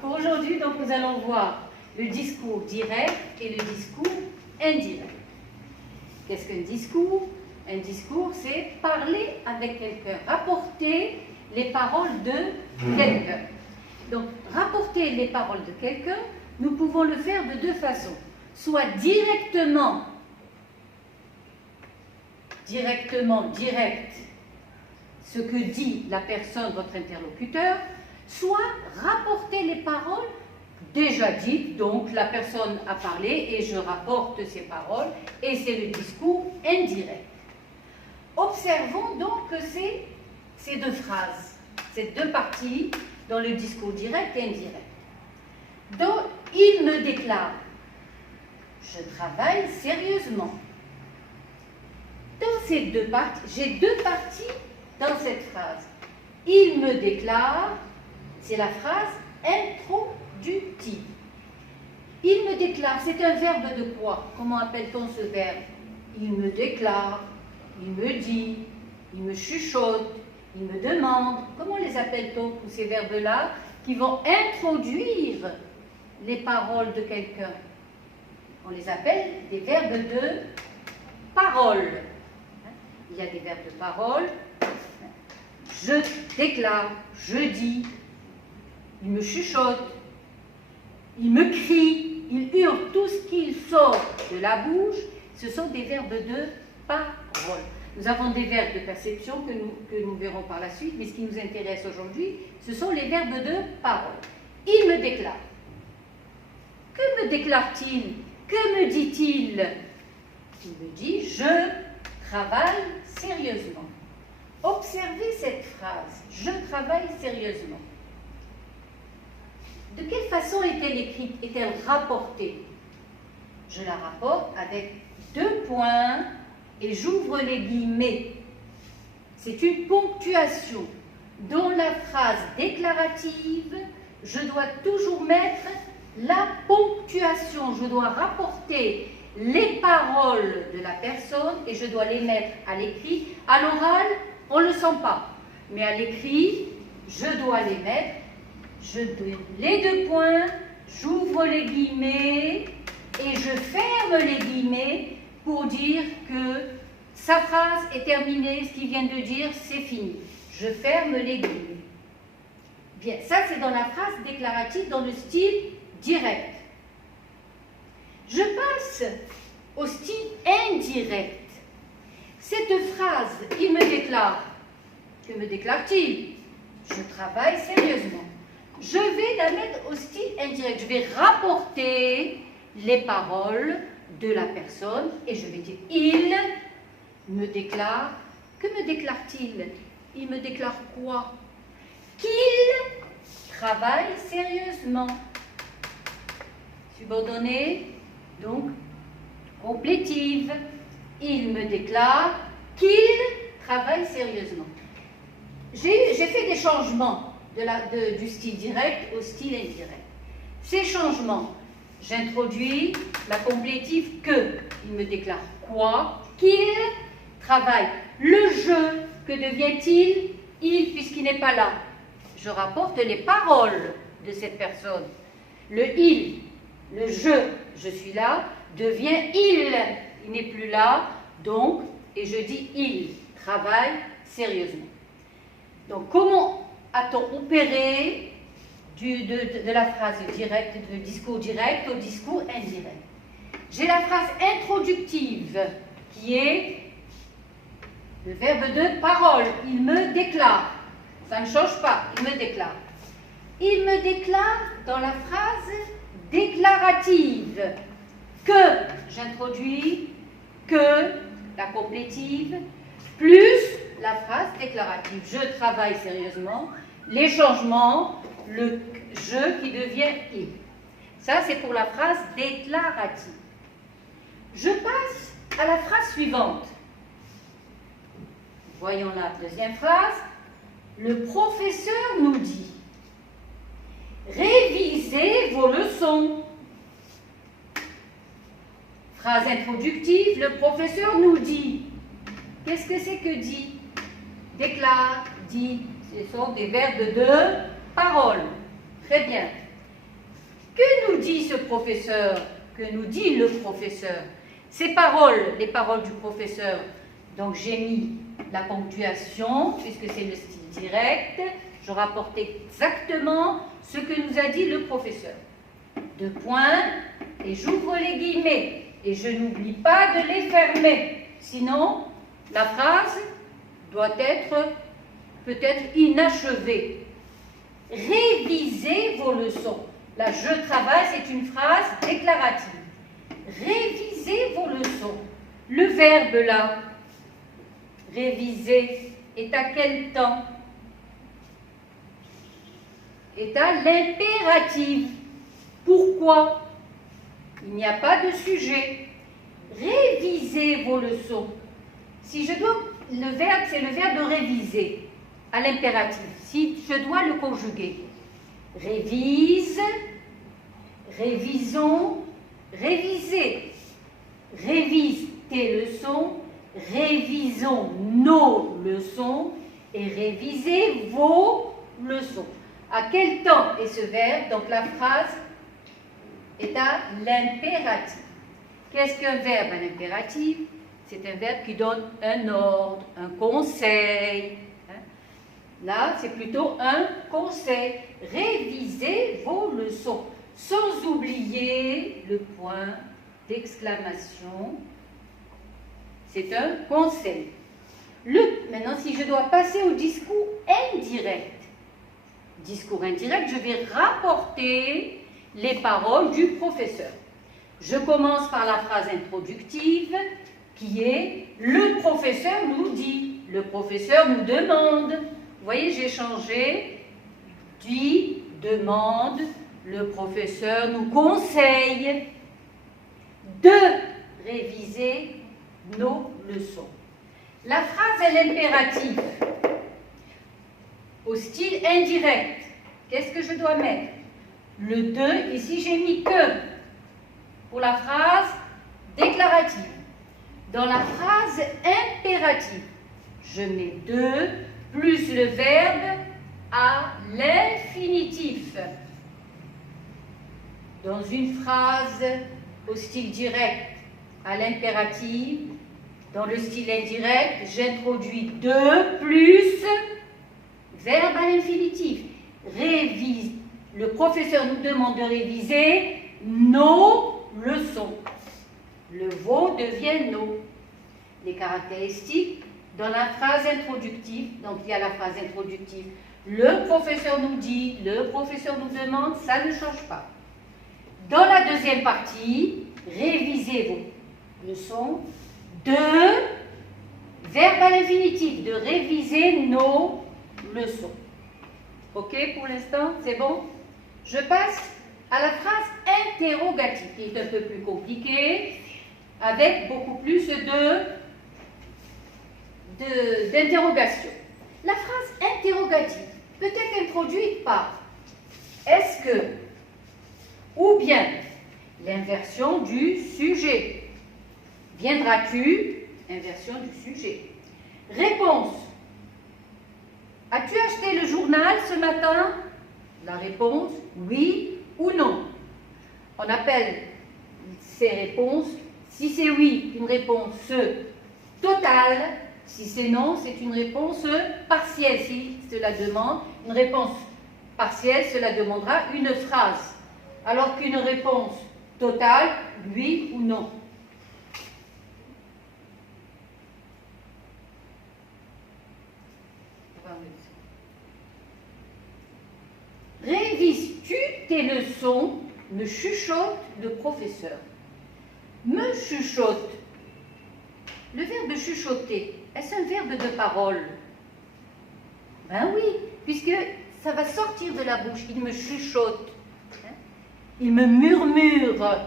Pour aujourd'hui, donc, nous allons voir le discours direct et le discours indirect. Qu'est-ce qu'un discours? Un discours, c'est parler avec quelqu'un, rapporter les paroles de quelqu'un. Donc, rapporter les paroles de quelqu'un, nous pouvons le faire de deux façons. Soit directement, direct, ce que dit la personne, votre interlocuteur, soit rapporter les paroles déjà dites, donc la personne a parlé et je rapporte ces paroles, et c'est le discours indirect. Observons donc que c'est ces deux phrases, ces deux parties dans le discours direct et indirect. Donc, il me déclare, je travaille sérieusement. Dans ces deux parties, j'ai deux parties dans cette phrase. Il me déclare, c'est la phrase introductive. Il me déclare, c'est un verbe de quoi? Comment appelle-t-on ce verbe? Il me déclare, il me dit, il me chuchote, il me demande. Comment les appelle-t-on, tous ces verbes-là, qui vont introduire les paroles de quelqu'un? On les appelle des verbes de parole. Il y a des verbes de parole. Je déclare, je dis, il me chuchote, il me crie, il hurle, tout ce qu'il sort de la bouche, ce sont des verbes de parole. Nous avons des verbes de perception que nous verrons par la suite, mais ce qui nous intéresse aujourd'hui, ce sont les verbes de parole. Il me déclare. Que me déclare-t-il? Que me dit-il? Il me dit, je travaille sérieusement. Observez cette phrase, je travaille sérieusement. De quelle façon est-elle écrite, est-elle rapportée? Je la rapporte avec deux points et j'ouvre les guillemets. C'est une ponctuation. Dans la phrase déclarative, je dois toujours mettre la ponctuation. Je dois rapporter les paroles de la personne et je dois les mettre à l'écrit. À l'oral, on ne le sent pas. Mais à l'écrit, je dois les mettre. Je donne les deux points, j'ouvre les guillemets et je ferme les guillemets pour dire que sa phrase est terminée, ce qu'il vient de dire, c'est fini. Je ferme les guillemets. Bien, ça c'est dans la phrase déclarative, dans le style direct. Je passe au style indirect. Cette phrase, il me déclare. Que me déclare-t-il? Je travaille sérieusement. Je vais la mettre au style indirect. Je vais rapporter les paroles de la personne et je vais dire il me déclare. Que me déclare-t-il? Il me déclare quoi? Qu'il travaille sérieusement. Subordonné, donc complétive. Il me déclare qu'il travaille sérieusement. J'ai fait des changements du style direct au style indirect. Ces changements, j'introduis la complétive que. Il me déclare quoi? Qu'il travaille. Le je, que devient-il? Il, puisqu'il n'est pas là. Je rapporte les paroles de cette personne. Le il, le je suis là, devient il n'est plus là, donc, et je dis il travaille sérieusement. Donc, comment a-t-on opéré de la phrase directe, du discours direct au discours indirect? J'ai la phrase introductive qui est le verbe de parole. Il me déclare. Ça ne change pas. Il me déclare. Il me déclare dans la phrase déclarative que j'introduis, que la complétive, plus la phrase déclarative. Je travaille sérieusement. Les changements, le je qui devient il. Ça, c'est pour la phrase déclarative. Je passe à la phrase suivante. Voyons la deuxième phrase. Le professeur nous dit « Révisez vos leçons ». Phrase introductive, le professeur nous dit. Qu'est-ce que c'est que dit? Déclare, dit. Ce sont des verbes de parole. Très bien. Que nous dit ce professeur? Que nous dit le professeur? Ces paroles, les paroles du professeur, donc j'ai mis la ponctuation, puisque c'est le style direct, je rapporte exactement ce que nous a dit le professeur. Deux points, et j'ouvre les guillemets, et je n'oublie pas de les fermer, sinon la phrase doit être peut-être inachevée. Révisez vos leçons. Là, je travaille, c'est une phrase déclarative. Révisez vos leçons. Le verbe là, réviser, est à quel temps? Est à l'impératif. Pourquoi? Il n'y a pas de sujet. Révisez vos leçons. Si je dois, le verbe, c'est le verbe de réviser, à l'impératif. Si je dois le conjuguer, révise, révisons, révisez. Révise tes leçons, révisons nos leçons et révisez vos leçons. À quel temps est ce verbe? Donc la phrase est à l'impératif. Qu'est-ce qu'un verbe à l'impératif? C'est un verbe qui donne un ordre, un conseil. Là, c'est plutôt un conseil. Révisez vos leçons, sans oublier le point d'exclamation. C'est un conseil. Maintenant, si je dois passer au discours indirect, je vais rapporter les paroles du professeur. Je commence par la phrase introductive qui est « Le professeur nous dit »,« Le professeur nous demande ». Vous voyez, j'ai changé « dit »,« demande »,« Le professeur nous conseille » de réviser nos leçons. La phrase est l'impératif au style indirect. Qu'est-ce que je dois mettre? Le « de », ici j'ai mis « que » pour la phrase déclarative. Dans la phrase impérative, je mets « de » plus le verbe à l'infinitif. Dans une phrase au style direct à l'impératif, dans le style indirect, j'introduis « de » plus verbe à l'infinitif. Révise. Le professeur nous demande de réviser nos leçons. Le vos devient nos. Les caractéristiques dans la phrase introductive, donc il y a la phrase introductive, le professeur nous dit, le professeur nous demande, ça ne change pas. Dans la deuxième partie, révisez vos leçons, de verbe à l'infinitif, de réviser nos leçons. Ok pour l'instant, c'est bon? Je passe à la phrase interrogative, qui est un peu plus compliquée, avec beaucoup plus d'interrogation. La phrase interrogative peut être introduite par est-ce que, ou bien l'inversion du sujet. Viendras-tu? Inversion du sujet. Réponse. As-tu acheté le journal ce matin? La réponse, oui ou non. On appelle ces réponses, si c'est oui, une réponse totale, si c'est non, c'est une réponse partielle, si cela demande. Une réponse partielle, cela demandera une phrase, alors qu'une réponse totale, oui ou non. Révises-tu tes leçons? Me chuchote le professeur. Me chuchote. Le verbe chuchoter, est-ce un verbe de parole? Ben oui, puisque ça va sortir de la bouche. Il me chuchote. Il me murmure.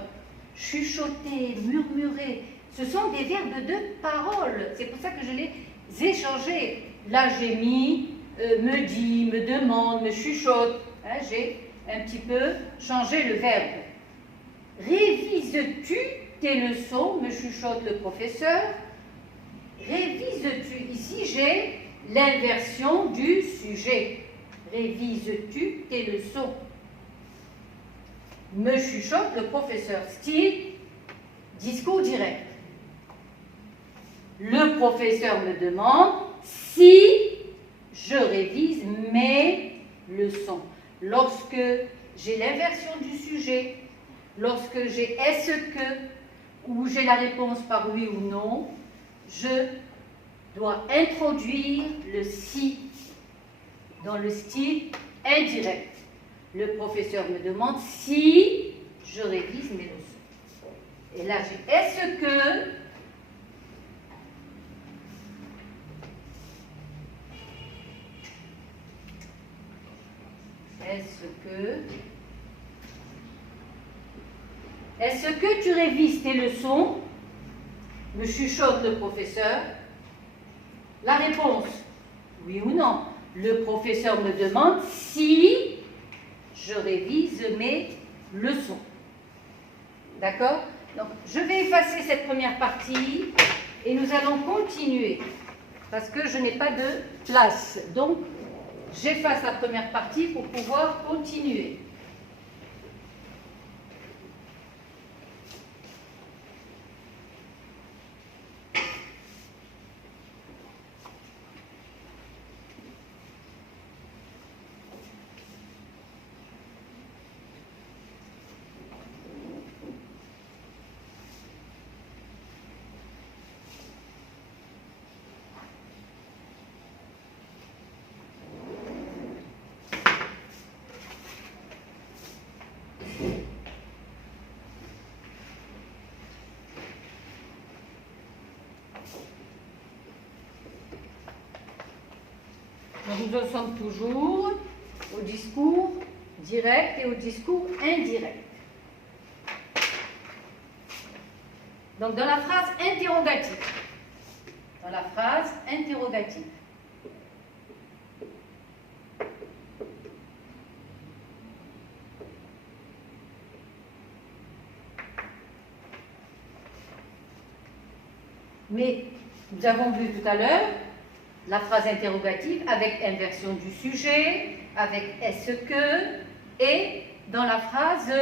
Chuchoter, murmurer. Ce sont des verbes de parole. C'est pour ça que je les ai échangés. Là, j'ai mis me dit, me demande, me chuchote. J'ai un petit peu changé le verbe. Révises-tu tes leçons? Me chuchote le professeur. Révises-tu? Ici, j'ai l'inversion du sujet. Révises-tu tes leçons? me chuchote le professeur. Style, discours direct. Le professeur me demande si je révise mes leçons. Lorsque j'ai l'inversion du sujet, lorsque j'ai est-ce que, ou j'ai la réponse par oui ou non, je dois introduire le si dans le style indirect. Le professeur me demande si je révise mes leçons. Et là, j'ai est-ce que, est-ce que tu révises tes leçons? Me chuchote le professeur. La réponse, oui ou non. Le professeur me demande si je révise mes leçons. D'accord? Donc, je vais effacer cette première partie et nous allons continuer parce que je n'ai pas de place. Donc, j'efface la première partie pour pouvoir continuer. Nous en sommes toujours au discours direct et au discours indirect. Donc dans la phrase interrogative. Dans la phrase interrogative. Mais nous avons vu tout à l'heure la phrase interrogative avec inversion du sujet, avec est-ce que, et dans la phrase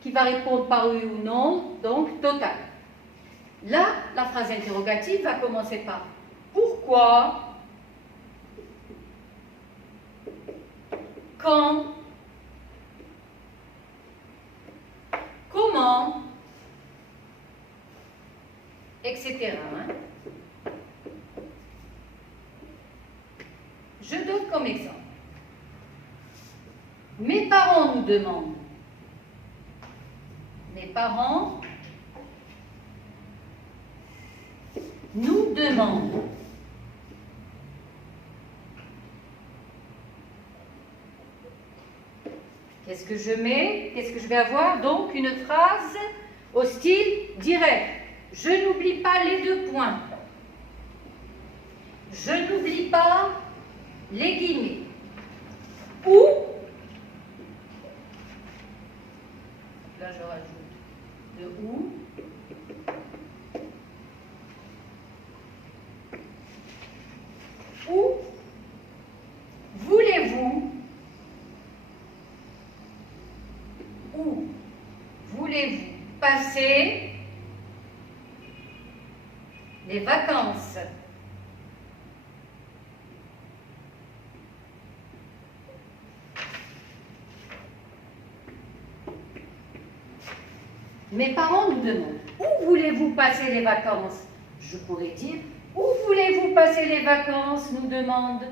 qui va répondre par oui ou non, donc total. Là, la phrase interrogative va commencer par pourquoi, quand, comment, etc. Je donne comme exemple. Mes parents nous demandent. Mes parents nous demandent. Qu'est-ce que je mets? Qu'est-ce que je vais avoir? Donc une phrase au style direct. Je n'oublie pas les deux points. Je n'oublie pas les guillemets. Ou, là je rajoute le ou, voulez-vous, ou voulez-vous passer les vacances? Mes parents nous demandent, où voulez-vous passer les vacances? Je pourrais dire, où voulez-vous passer les vacances? Nous demandent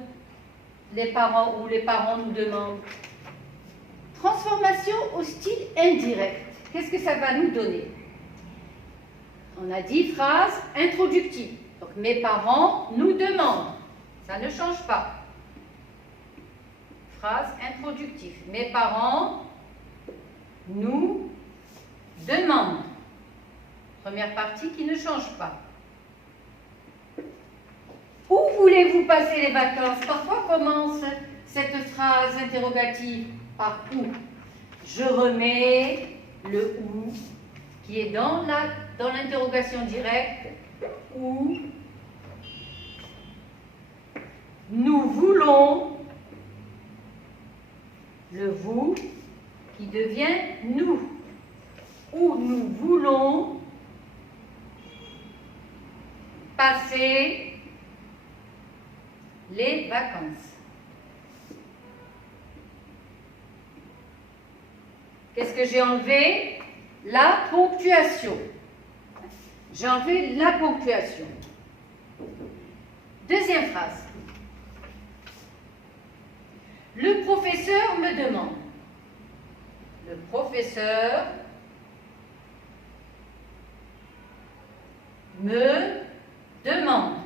les parents, ou les parents nous demandent. Transformation au style indirect. Qu'est-ce que ça va nous donner? On a dit phrase introductive. Donc mes parents nous demandent. Ça ne change pas. Phrase introductive. Mes parents nous demandent. Première partie qui ne change pas. Où voulez-vous passer les vacances? Parfois commence cette phrase interrogative par où. Je remets le où qui est dans l'interrogation directe. Où nous voulons le vous qui devient nous, où nous voulons passer les vacances. Qu'est-ce que j'ai enlevé? La ponctuation. J'ai enlevé la ponctuation. Deuxième phrase. Le professeur me demande. Le professeur me demande.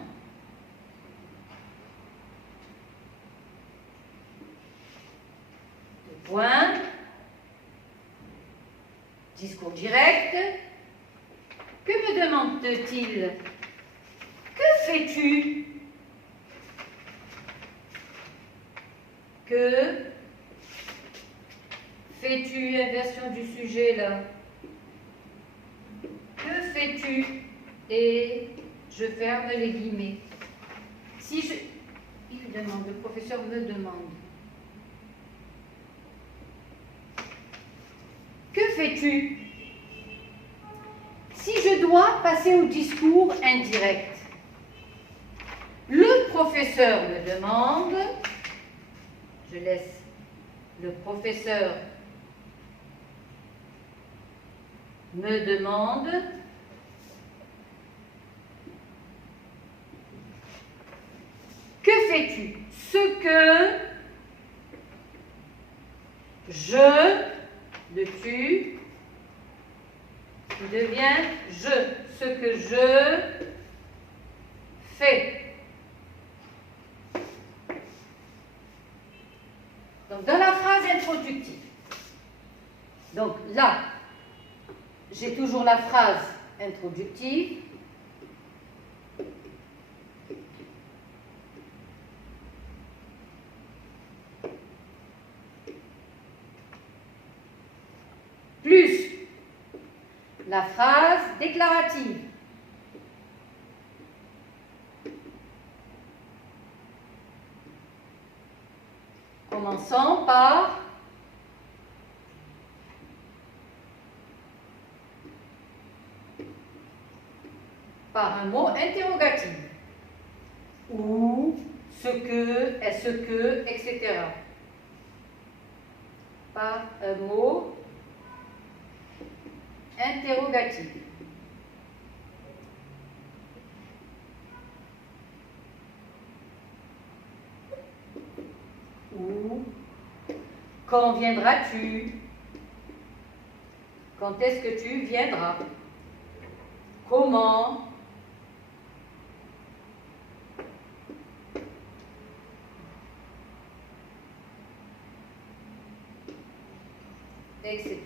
Deux points. Discours direct. Que me demande-t-il? Que fais-tu? Que fais-tu? Inversion du sujet là. Que fais-tu? Et je ferme les guillemets. Si je... Il demande, le professeur me demande. Que fais-tu? Si je dois passer au discours indirect, le professeur me demande, je laisse le professeur me demande, que fais-tu? Ce que je, le tu, qui devient je, ce que je fais. Donc, dans la phrase introductive, donc là, j'ai toujours la phrase introductive. Plus la phrase déclarative. Commençant par un mot interrogatif. Ou, ce que, est-ce que, etc. Par un mot interrogatif. Ou, quand viendras-tu? Quand est-ce que tu viendras? Comment? Etc.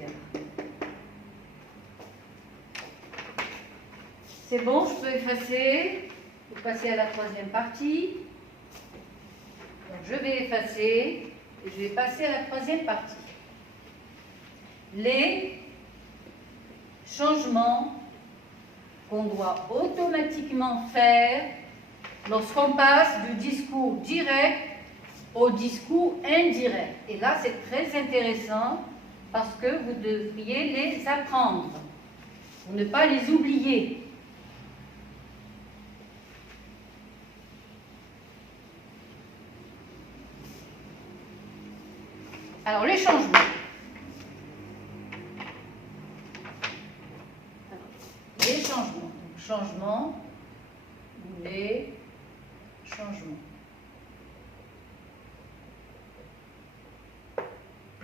C'est bon, je peux effacer pour passer à la troisième partie. Donc, je vais effacer et je vais passer à la troisième partie. Les changements qu'on doit automatiquement faire lorsqu'on passe du discours direct au discours indirect. Et là, c'est très intéressant parce que vous devriez les apprendre pour ne pas les oublier. Alors, les changements. Les changements. Donc, changement ou les changements.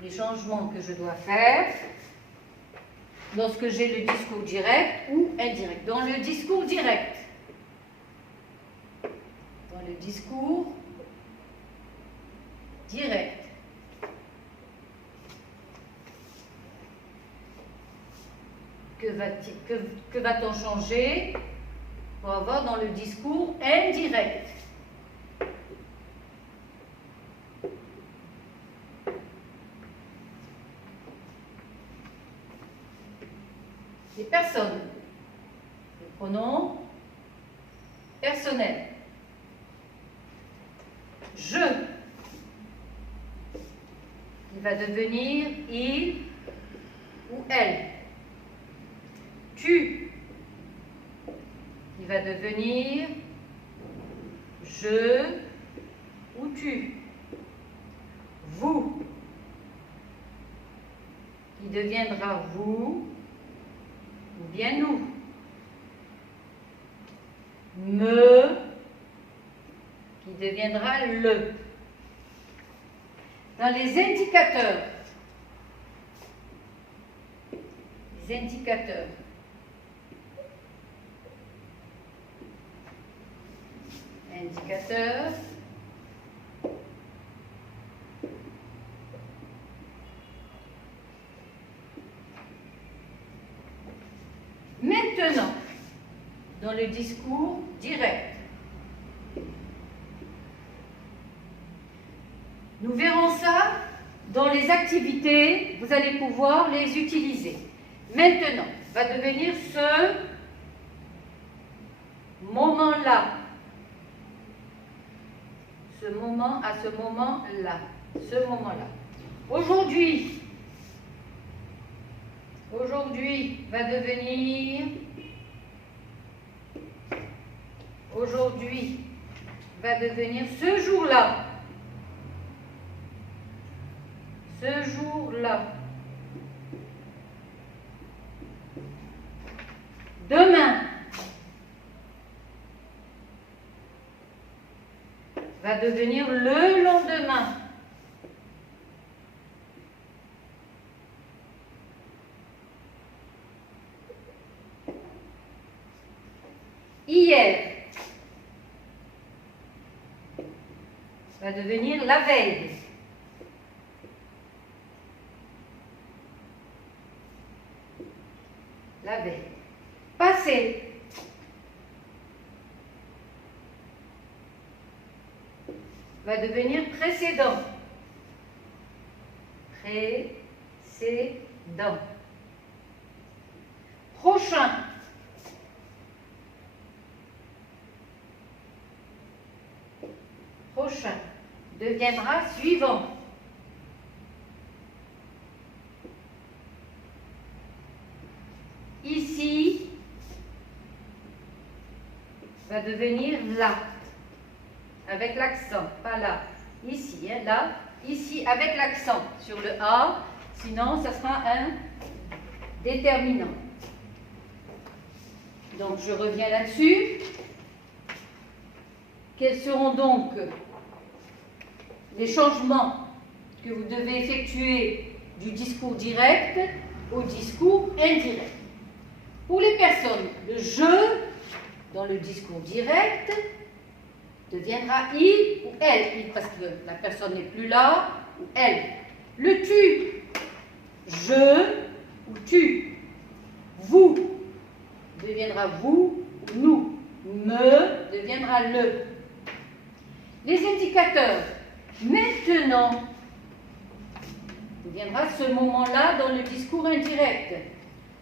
Les changements que je dois faire lorsque j'ai le discours direct ou indirect. Dans le discours direct, que va-t-on changer pour avoir dans le discours indirect? Les personnes, le pronom personnel. Je, il va devenir il elle. Tu, il va devenir je ou tu. Vous, qui deviendra vous ou bien nous. Me, qui deviendra le. Dans les indicateurs, indicateurs, maintenant, dans le discours direct, nous verrons ça dans les activités, vous allez pouvoir les utiliser. Maintenant, va devenir ce moment-là. Ce moment à ce moment-là. Ce moment-là. Aujourd'hui va devenir ce jour-là. Ce jour-là. Demain va devenir le lendemain. Hier va devenir la veille. La veille. Passé va devenir précédent. Précédent. Prochain. Prochain deviendra suivant. Ici va devenir là, avec l'accent, pas là, ici, hein, là, ici, avec l'accent sur le A, sinon ça sera un déterminant. Donc je reviens là-dessus. Quels seront donc les changements que vous devez effectuer du discours direct au discours indirect? Pour les personnes, le je dans le discours direct deviendra il ou elle, il parce que la personne n'est plus là, ou elle. Le tu, je ou tu. Vous deviendra vous ou nous. Me deviendra le. Les indicateurs, maintenant deviendra ce moment-là dans le discours indirect.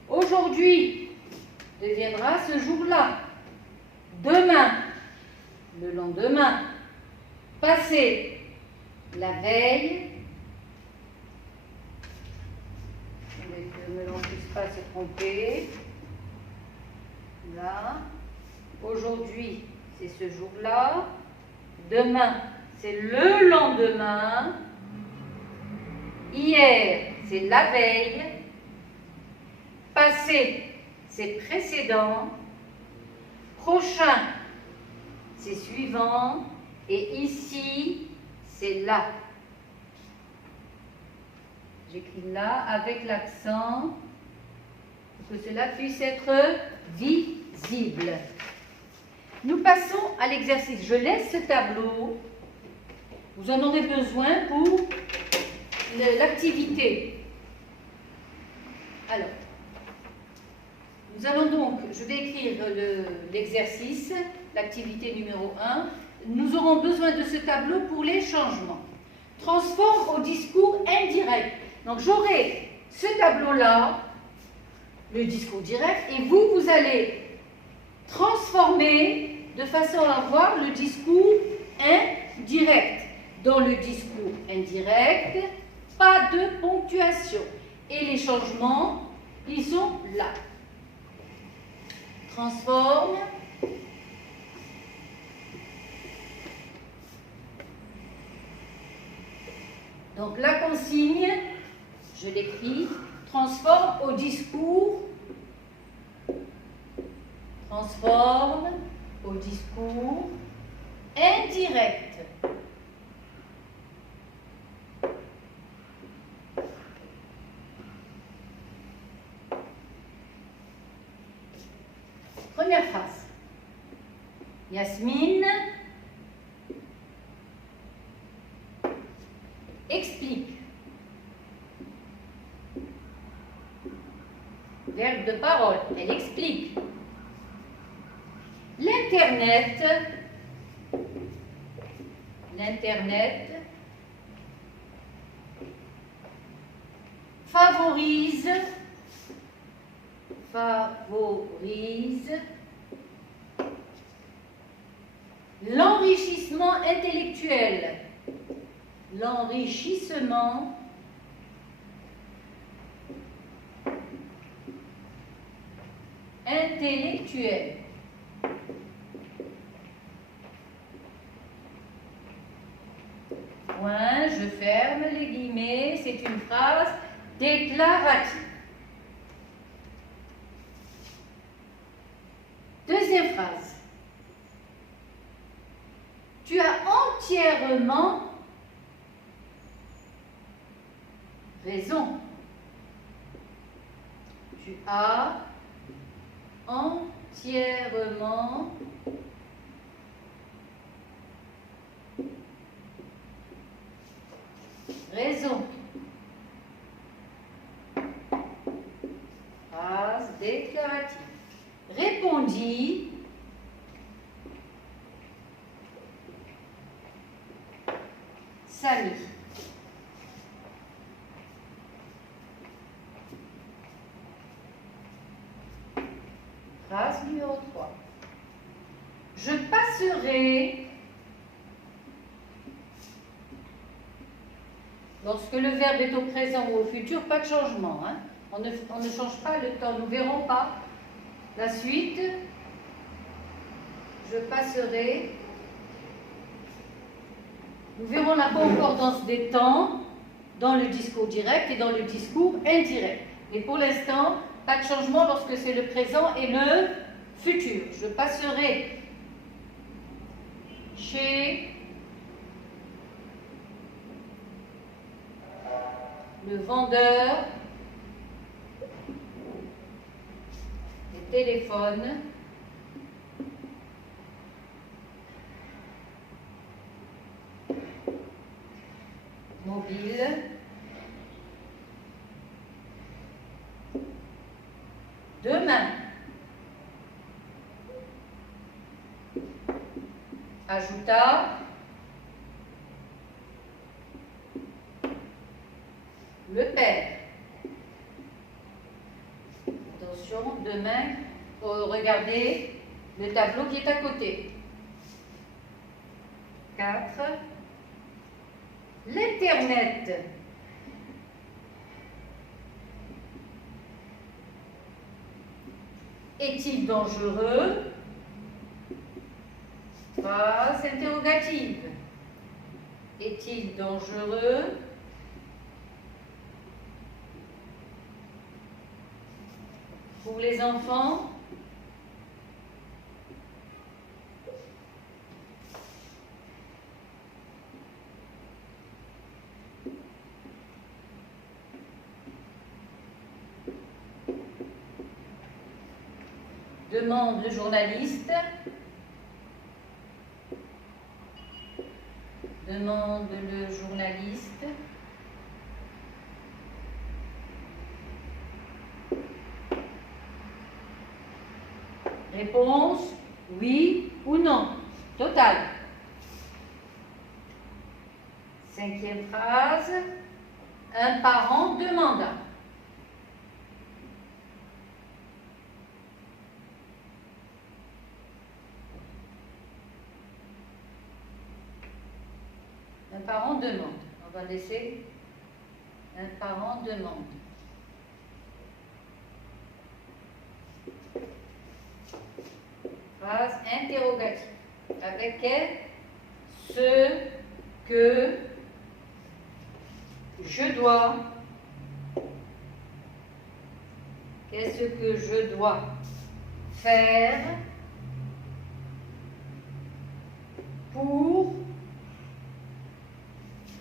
Aujourd'hui deviendra ce jour-là. Demain, le lendemain. Passé, la veille. Que me l'on puisse pas se tromper. Là. Aujourd'hui, c'est ce jour-là. Demain, c'est le lendemain. Hier, c'est la veille. Passé, c'est précédent. Prochain, c'est suivant. Et ici, c'est là. J'écris là avec l'accent pour que cela puisse être visible. Nous passons à l'exercice. Je laisse ce tableau. Vous en aurez besoin pour l'activité. Alors, nous allons donc, je vais écrire l'exercice, l'activité numéro 1. Nous aurons besoin de ce tableau pour les changements. Transforme au discours indirect. Donc, j'aurai ce tableau-là, le discours direct, et vous allez transformer de façon à avoir le discours indirect. Dans le discours indirect, pas de ponctuation. Et les changements Ils sont là. Transforme. Donc la consigne, je l'écris, transforme au discours. Transforme au discours indirect. Première phrase. Yasmine explique. Verbe de parole, elle explique. L'Internet favorise l'enrichissement intellectuel. L'enrichissement intellectuel. Point, je ferme les guillemets, c'est une phrase déclarative. Deuxième phrase. Tu as entièrement raison. Tu as entièrement raison. Phrase déclarative. Répondit Samy. Phrase numéro 3. Je passerai, lorsque le verbe est au présent ou au futur, pas de changement. Hein? On ne change pas le temps, nous ne verrons pas la suite. Je passerai. Nous verrons la concordance des temps dans le discours direct et dans le discours indirect. Mais pour l'instant, pas de changement lorsque c'est le présent et le futur. Je passerai chez le vendeur des téléphones mobiles demain. Ajouta le père. Attention, demain, regardez le tableau qui est à côté. 4. L'Internet. Est-il dangereux? Phrase interrogative. Est-il dangereux? Pour les enfants? Demande le journaliste. Demande le journaliste. Réponse, oui ou non. Total. 5e phrase. Un parent demanda. Un parent demande. On va laisser. Un parent demande. interrogatif. Avec ce que je dois. Qu'est-ce que je dois faire pour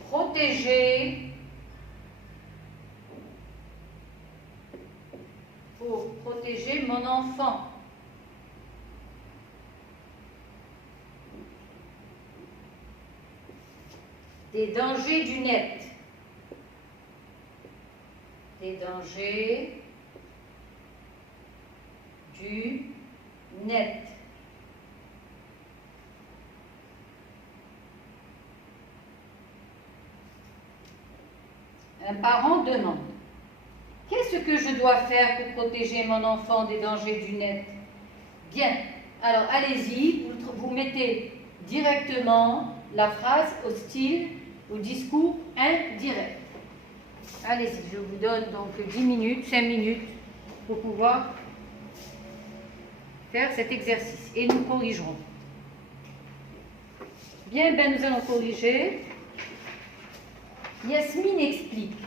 protéger mon enfant? Des dangers du net. Des dangers du net. Un parent demande: qu'est-ce que je dois faire pour protéger mon enfant des dangers du net? Bien, alors allez-y, vous mettez directement la phrase au style, au discours indirect. Allez-y, je vous donne donc 10 minutes, 5 minutes pour pouvoir faire cet exercice et nous corrigerons. Bien, nous allons corriger. Yasmine explique: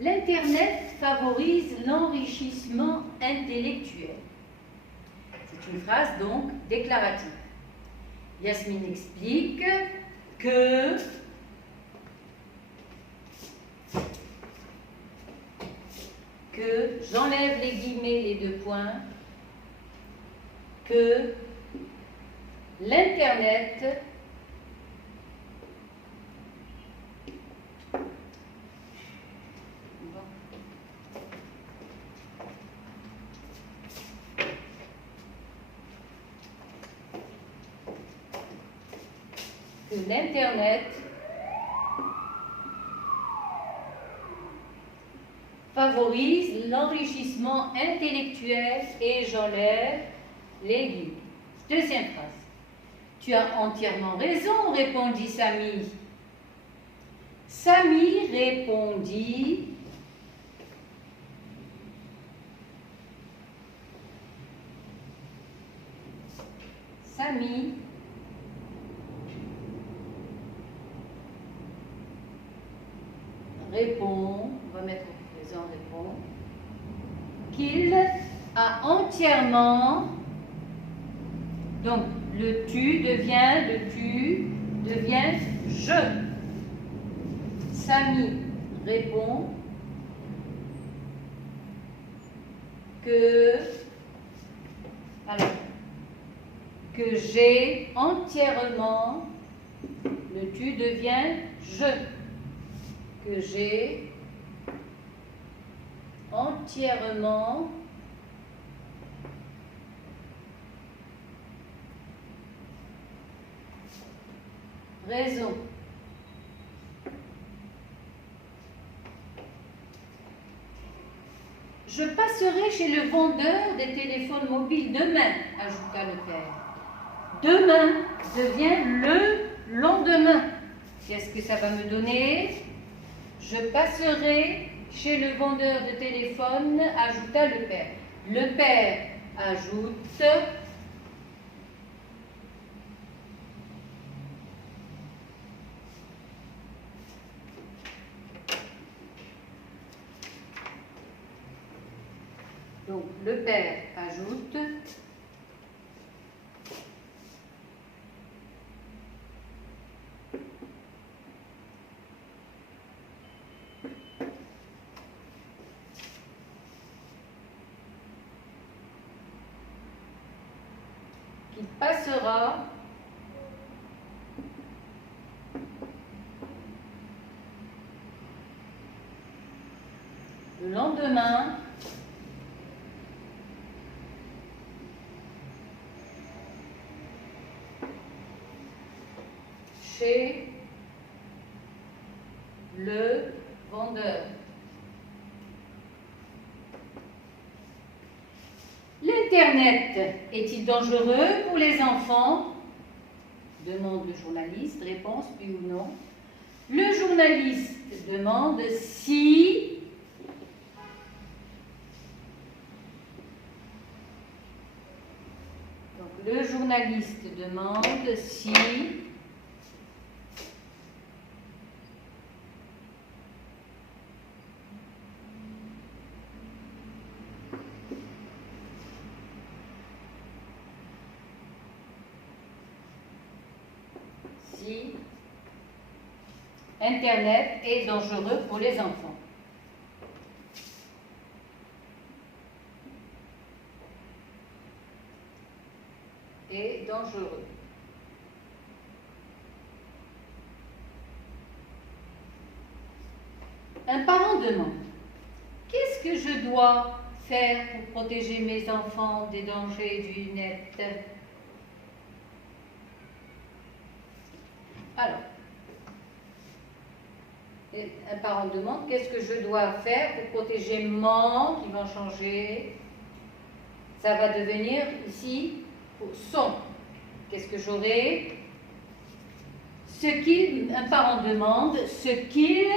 l'Internet favorise l'enrichissement intellectuel. C'est une phrase donc déclarative. Yasmine explique que j'enlève les guillemets, les 2 points, que l'Internet favorise l'enrichissement intellectuel et j'enlève les guillemets. Deuxième phrase. Tu as entièrement raison, répondit Samy. Samy répondit: Samy répond, on va mettre au présent répond, qu'il a entièrement, donc le tu devient je. Samy répond que j'ai entièrement, le tu devient je, que j'ai entièrement raison. Je passerai chez le vendeur des téléphones mobiles demain, ajouta le père. Demain devient le lendemain. Qu'est-ce que ça va me donner? Je passerai chez le vendeur de téléphone, ajouta le père. Le père ajoute donc le père ajoute qu'il passera le lendemain chez le vendeur. L'Internet est-il dangereux pour les enfants? Demande le journaliste. Réponse oui ou non. Le journaliste demande si donc, le journaliste journaliste demande si Internet est dangereux pour les enfants. Est dangereux. Un parent demande, qu'est-ce que je dois faire pour protéger mes enfants des dangers du net? Alors, un parent demande, qu'est-ce que je dois faire pour protéger mon, qui va changer, ça va devenir ici, son. Qu'est-ce que j'aurai? Un parent demande ce qu'il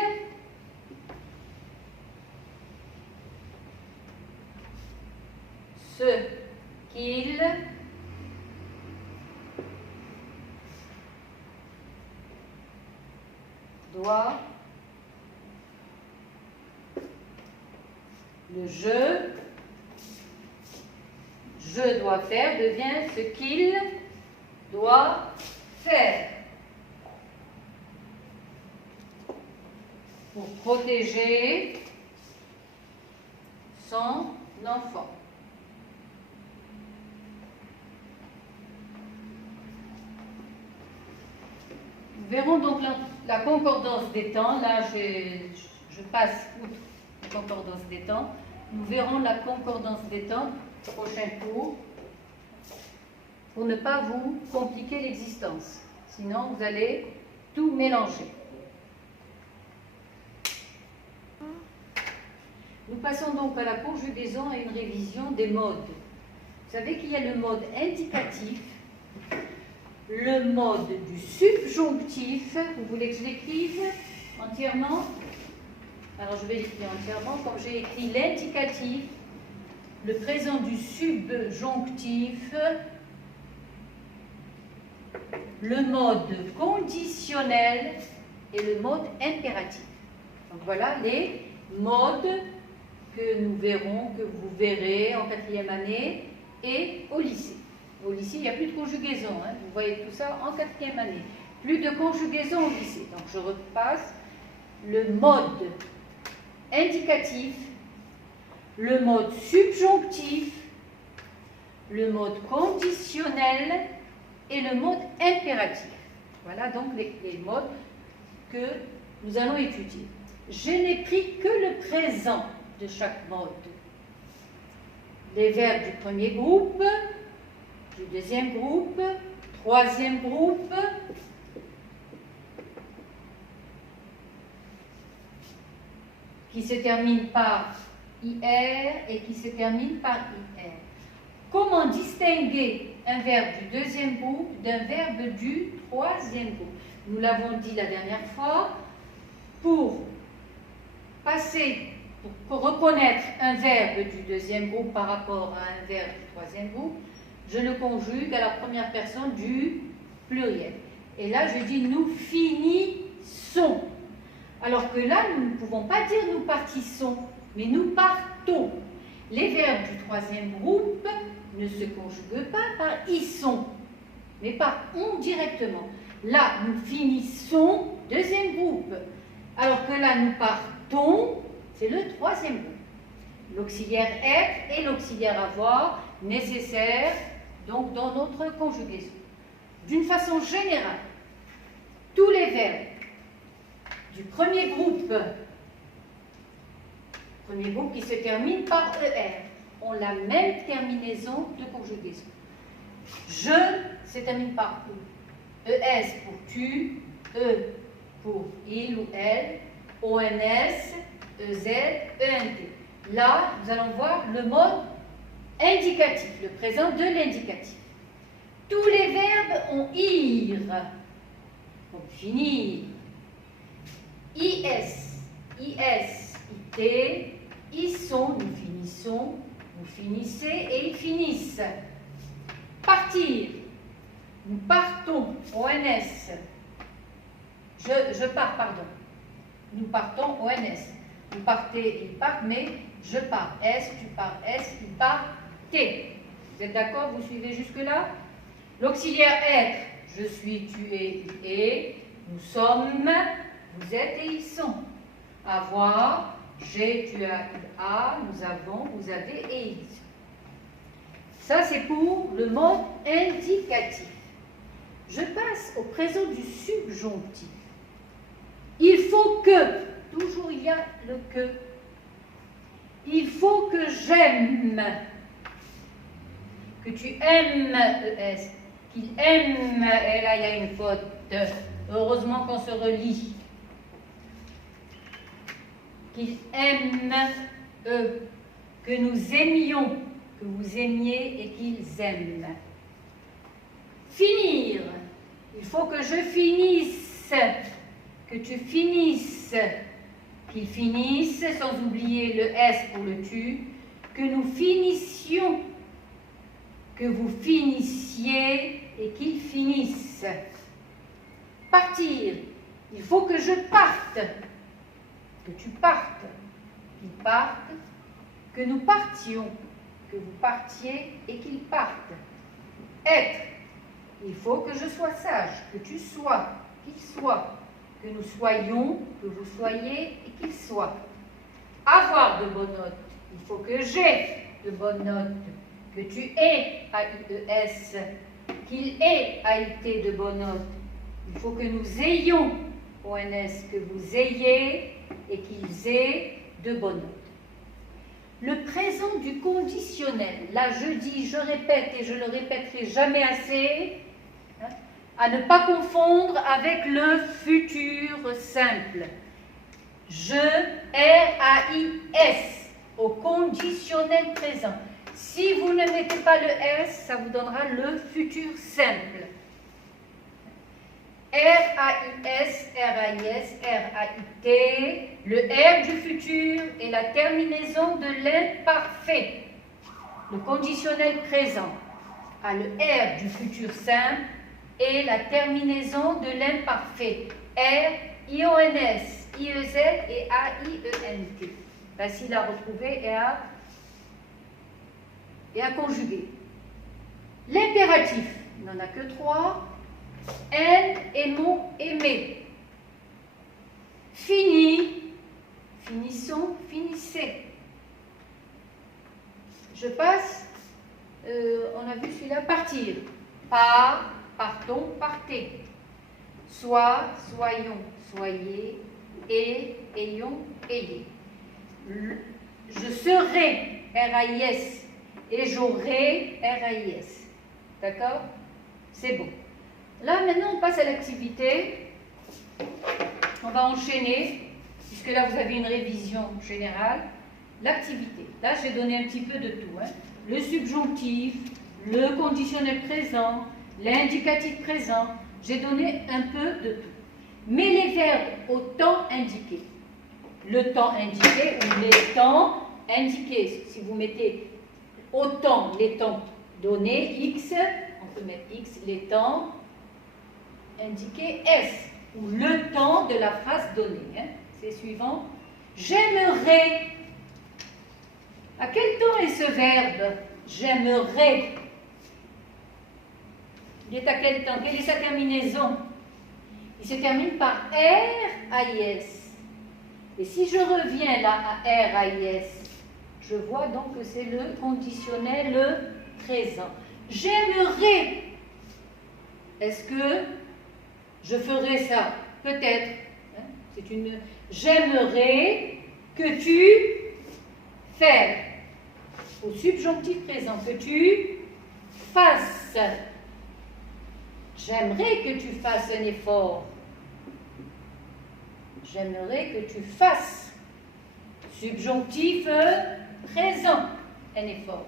doit, le je dois faire devient ce qu'il doit faire pour protéger son enfant. Nous verrons donc la concordance des temps. Là, je passe outre la concordance des temps. Nous verrons la concordance des temps au prochain cours pour ne pas vous compliquer l'existence. Sinon, vous allez tout mélanger. Nous passons donc à la conjugaison et une révision des modes. Vous savez qu'il y a le mode indicatif, le mode du subjonctif. Vous voulez que je l'écrive entièrement? Alors je vais l'écrire entièrement. Comme j'ai écrit l'indicatif, le présent du subjonctif, le mode conditionnel et le mode impératif. Donc voilà les modes que nous verrons, que vous verrez en 4e année et au lycée. Au lycée, il n'y a plus de conjugaison. Hein. Vous voyez tout ça en 4e année. Plus de conjugaison au lycée. Donc je repasse le mode indicatif, le mode subjonctif, le mode conditionnel et le mode impératif. Voilà donc les modes que nous allons étudier. Je n'ai pris que le présent de chaque mode. Les verbes du premier groupe, du deuxième groupe, troisième groupe, qui se termine par IR et qui se termine par IR. Comment distinguer un verbe du deuxième groupe d'un verbe du troisième groupe? Nous l'avons dit la dernière fois, pour reconnaître un verbe du deuxième groupe par rapport à un verbe du troisième groupe, je le conjugue à la première personne du pluriel. Et là, je dis nous finissons. Alors que là, nous ne pouvons pas dire nous partissons, mais nous partons. Les verbes du troisième groupe ne se conjuguent pas par ils sont, mais par on directement. Là, nous finissons, deuxième groupe. Alors que là, nous partons, c'est le troisième groupe. L'auxiliaire être et l'auxiliaire avoir nécessaires donc dans notre conjugaison. D'une façon générale, tous les verbes du premier groupe qui se termine par ER ont la même terminaison de conjugaison. Je se termine par OU. ES pour tu, E pour il ou elle, ONS, EZ, ENT. Là, nous allons voir le mode indicatif, le présent de l'indicatif. Tous les verbes ont IR, donc finir. IS, IT, ils sont, nous finissons, vous finissez et ils finissent. Partir, Nous partons, ONS. Je pars, pardon. Nous partons, ONS. Vous partez, ils partent, mais je pars. S, tu pars, S, il part, T. Vous êtes d'accord? Vous suivez jusque-là? L'auxiliaire être, je suis, tu es, il est. Nous sommes, vous êtes et ils sont. Avoir, j'ai, tu as, il a, nous avons, vous avez et ils sont. Ça, c'est pour le mode indicatif. Je passe au présent du subjonctif. Il faut que, toujours il y a le que. Il faut que j'aime, que tu aimes, ES, qu'il aime, et là il y a une faute, heureusement qu'on se relie. Qu'il aime, que nous aimions, que vous aimiez et qu'ils aiment. Finir, il faut que je finisse, que tu finisses, qu'il finisse, sans oublier le S pour le tu, que nous finissions, que vous finissiez et qu'ils finissent. Partir, il faut que je parte, que tu partes, qu'il parte, que nous partions, que vous partiez et qu'ils partent. Être, il faut que je sois sage, que tu sois, qu'il soit, que nous soyons, que vous soyez et qu'il soit. Avoir de bonnes notes, il faut que j'ai de bonnes notes, que tu aies, AIES, qu'il ait, AIT, de bonnes notes. Il faut que nous ayons, ONS, que vous ayez et qu'ils aient de bonnes notes. Le présent du conditionnel, là je dis, je répète et je le répéterai jamais assez, à ne pas confondre avec le futur simple. Je, R-A-I-S, au conditionnel présent. Si vous ne mettez pas le S, ça vous donnera le futur simple. R-A-I-S, R-A-I-S, R-A-I-T, le R du futur et la terminaison de l'imparfait. Le conditionnel présent a le R du futur simple et la terminaison de l'imparfait. R, I-O-N-S, I-E-Z et A-I-E-N-T. Facile à retrouver et à conjuguer. L'impératif, il n'en a que 3. Aime, aimons, aimer. Fini, finissons, finissez. Je passe, on a vu celui-là, partir. Part, partons, partez. Soit, soyons, soyez. Et, ayons, ayez. Je serai, R-A-I-S, et j'aurai, R-A-I-S. D'accord? C'est bon. Là, maintenant, on passe à l'activité. On va enchaîner, puisque là, vous avez une révision générale. L'activité. Là, j'ai donné un petit peu de tout. Le subjonctif, le conditionnel présent, l'indicatif présent. J'ai donné un peu de tout. Mais les verbes au temps indiqué. Le temps indiqué ou les temps indiqués. Si vous mettez au temps, les temps donnés, X, on peut mettre X, les temps indiqués, S, ou le temps de la phrase donnée. C'est suivant. J'aimerais. À quel temps est ce verbe? J'aimerais. Il est à quel temps? Quelle est sa terminaison? Il se termine par R, A-I-S. Et si je reviens là à R, A-I-S, je vois donc que c'est le conditionnel présent. J'aimerais. Est-ce que je ferai ça? Peut-être. C'est une. J'aimerais que tu fasses. Au subjonctif présent, que tu fasses. J'aimerais que tu fasses un effort. J'aimerais que tu fasses. Subjonctif présent, un effort.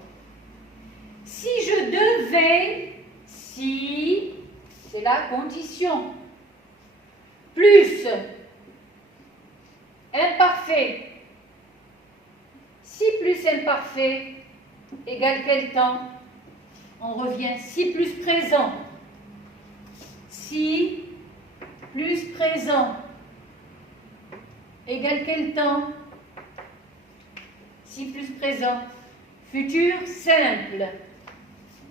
Si je devais, si, c'est la condition. Plus, imparfait. Si plus imparfait égale quel temps? On revient. Si plus présent Si plus présent égale quel temps? Si plus présent. Futur simple.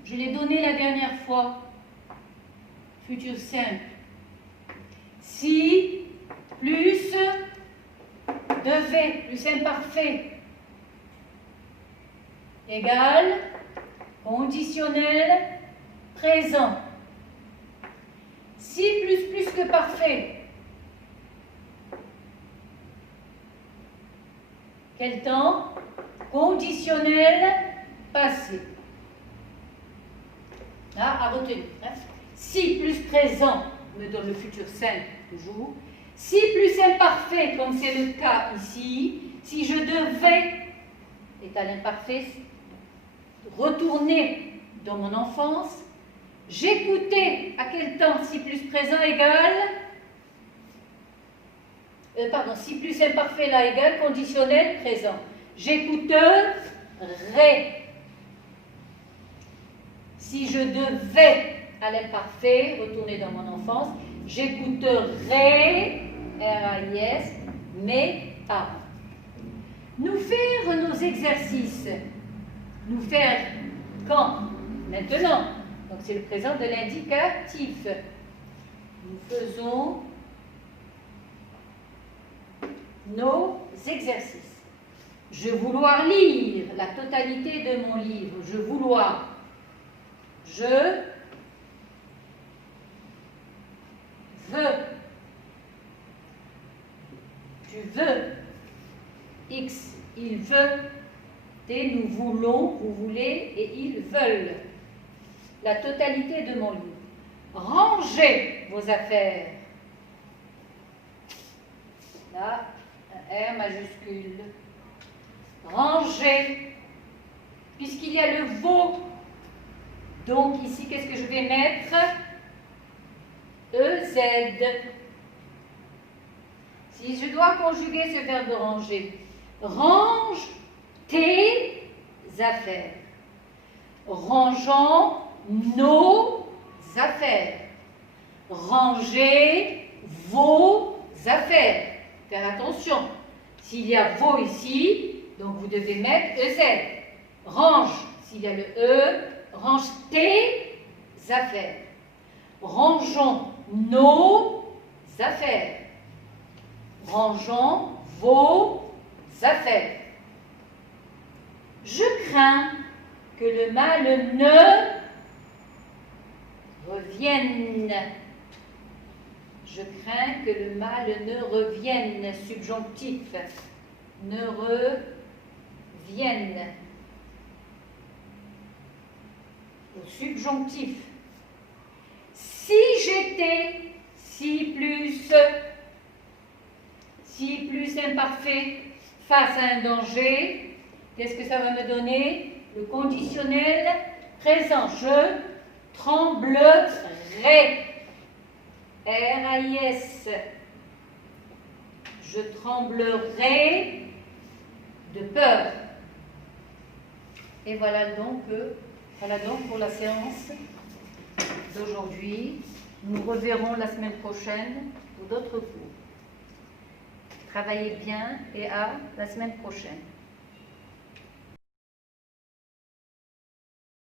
Je l'ai donné la dernière fois. Futur simple. Si plus devait, plus imparfait, égale conditionnel présent. Si plus que parfait, quel temps? Conditionnel passé. Là, à retenir. Si plus présent me donne le futur simple, toujours. Si plus imparfait, comme c'est le cas ici, si je devais, état imparfait, retourner dans mon enfance, j'écoutais à quel temps si plus présent égale, si plus imparfait là égale conditionnel présent. J'écouterais. Si je devais à l'imparfait retourner dans mon enfance, j'écouterais, R-A-I-S, mes parents. Nous faire nos exercices. Nous faire quand? Maintenant. Donc c'est le présent de l'indicatif. Nous faisons nos exercices. Je vouloir lire la totalité de mon livre. Je vouloir. Je veux. Tu veux. X, il veut. T, nous voulons, vous voulez et ils veulent. La totalité de mon livre. Rangez vos affaires. Là, un R majuscule. Rangez. Puisqu'il y a le vos. Donc ici, qu'est-ce que je vais mettre? EZ. Si je dois conjuguer ce verbe ranger, range tes affaires. Rangeons nos affaires. Rangez vos affaires. Faire attention. S'il y a vos ici, donc vous devez mettre EZ. Range, s'il y a le E, range tes affaires. Rangeons nos affaires. Rangeons vos affaires. Je crains que le mal ne revienne. Je crains que le mal ne revienne. Subjonctif. Ne revienne. Au subjonctif. Si j'étais, si plus imparfait face à un danger, qu'est-ce que ça va me donner? Le conditionnel présent. Je tremblerais. R-A-I-S. Je tremblerais de peur. Et voilà donc pour la séance d'aujourd'hui. Nous reverrons la semaine prochaine pour d'autres cours. Travaillez bien et à la semaine prochaine.